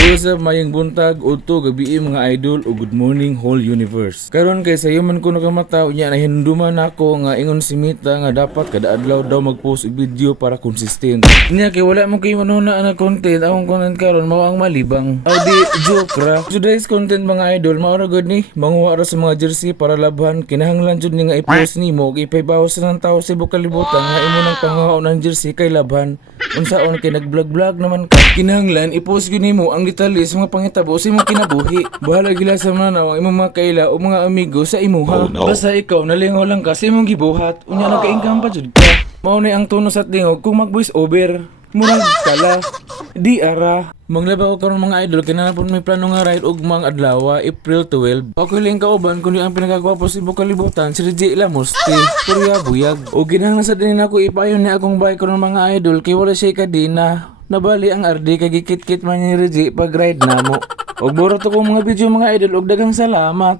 Usap mayang buntag udto gabi mga idol o good morning whole universe. Karon kay sayo man ko nakamata unya na hinduman ako nga ingon si Mita nga dapat kada adlaw daw mag-post og video para consistent. Nya kay wala mo kay manuna na content akong content karon mao ang malibang. Di joke ra. Today's content mga idol mao ra gud ni manguha ra sa mga jersey para labhan kinahanglan jud ni nga i-post nimo og ipaybawas ng tao sa ibang kalibutan nga imo nang panguha ng jersey kay labhan. Unsaon kay nag-vlog naman ka. Kinahanglan i-post gyud nimo ang detalye sa mga pangitabo sa imong kinabuhi. Bahala gila sa manaw ang imong mga kaila o mga amigo sa imuha. Basta ikaw nalingaw lang ka sa imong gibuhat. Unya nagka-income pa jud ka. Mao na ang tunos at lingog kung mag-voice over. Murag kala. Di ara. Maglaba ko karon mga idol kinahanglan may plano nga ride og mga adlaw April 12. Okay lang kauban kundi ang pinagagwapo sa ibang kalibutan si DJ Lamusti. Kurya buyag. O ginahanglan sa din ako ipayon ni akong bike karon mga idol kay wala siya kadina. Nabali ang RD kay gikit-kit man ni Reggie pag ride namo. Og buro to kong mga video mga idol og daghang salamat.